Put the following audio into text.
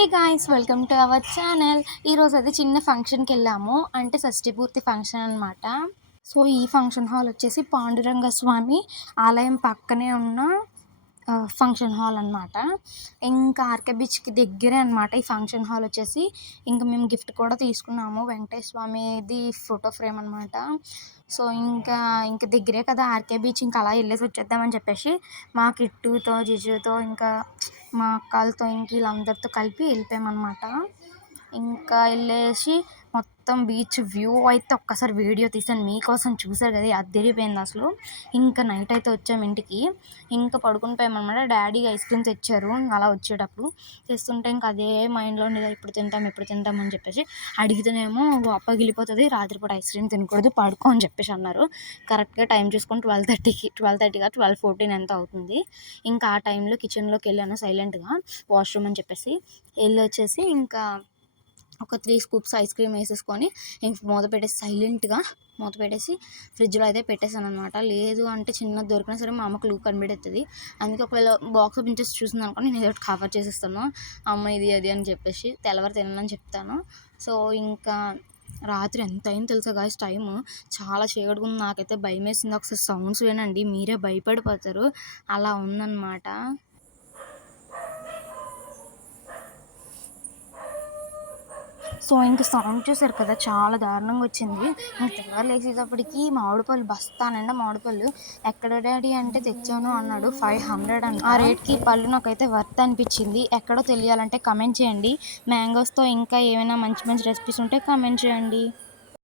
Hey guys, welcome to our channel. ఈరోజు అయితే చిన్న ఫంక్షన్కి వెళ్ళాము, అంటే షష్ఠి పూర్తి ఫంక్షన్ అనమాట. సో ఈ ఫంక్షన్ హాల్ వచ్చేసి పాండురంగ స్వామి ఆలయం పక్కనే ఉన్న ఫంక్షన్ హాల్ అనమాట. ఇంకా ఆర్కే బీచ్కి దగ్గరే అనమాట ఈ ఫంక్షన్ హాల్ వచ్చేసి. ఇంకా మేము గిఫ్ట్ కూడా తీసుకున్నాము, వెంకటేశ్వర స్వామిది ఫోటో ఫ్రేమ్ అనమాట. సో ఇంకా దగ్గరే కదా ఆర్కే బీచ్, ఇంకా అలా వెళ్ళేసి వచ్చేద్దామని చెప్పేసి మా కిట్టుతో జిజుతో ఇంకా మా అక్కలతో ఇంక వీళ్ళందరితో కలిపి వెళ్ళిపోయామన్నమాట. ఇంకా వెళ్ళేసి మొత్తం బీచ్ వ్యూ అయితే ఒక్కసారి వీడియో తీసాను మీకోసం, చూసారు కదా అదిరిపోయింది అసలు. ఇంకా నైట్ అయితే వచ్చాము ఇంటికి, ఇంకా పడుకుని పోయామన్నమాట. డాడీ ఐస్ క్రీమ్ తెచ్చారు అలా వచ్చేటప్పుడు. తెస్తుంటే ఇంకా అదే మైండ్లో ఉండేది, ఎప్పుడు తింటాం అని చెప్పేసి. అడిగితేనేమో పగిలిపోతుంది, రాత్రిపూట ఐస్ క్రీమ్ తినకూడదు, పడుకో అని చెప్పేసి అన్నారు. కరెక్ట్గా టైం చూసుకొని 12:30 కాదు 12:14 ఎంత అవుతుంది. ఇంకా ఆ టైంలో కిచెన్లోకి వెళ్ళాను సైలెంట్గా, వాష్రూమ్ అని చెప్పేసి. వెళ్ళి వచ్చేసి ఇంకా ఒక 3 స్కూప్స్ ఐస్ క్రీమ్ వేసేసుకొని ఇంక మూత పెట్టేసి ఫ్రిడ్జ్లో అయితే పెట్టేశాను అనమాట. లేదు అంటే చిన్నది దొరికినా సరే మా అమ్మకు లూక్ కనిపెడుతుంది. అందుకే ఒకవేళ బాక్స్ నుంచి చూసింది అనుకో, నేను ఏదో కవర్ చేసేస్తాను, అమ్మ ఇది అది అని చెప్పేసి. తెల్లవారు తినని చెప్తాను. సో ఇంకా రాత్రి ఎంత అయింది తెలుసా గాయ్స్, టైము చాలా చీకటిగా ఉంది. నాకైతే భయం వేసింది. ఒకసారి సౌండ్స్ వినండి, మీరే భయపడిపోతారు, అలా ఉందన్నమాట. సో ఇంక సౌండ్ చూసారు కదా, చాలా దారుణంగా వచ్చింది. ఇంక తెల్లవారు లేచేటప్పటికి మామిడి పళ్ళు బస్తా నిండా మామిడి పళ్ళు. ఎక్కడ డాడీ అంటే తెచ్చాను అన్నాడు, 500 అని. ఆ రేట్కి పళ్ళు నాకైతే వర్త్ అనిపించింది. ఎక్కడో తెలియాలంటే కమెంట్ చేయండి. మ్యాంగోస్తో ఇంకా ఏమైనా మంచి మంచి రెసిపీస్ ఉంటే కమెంట్ చేయండి.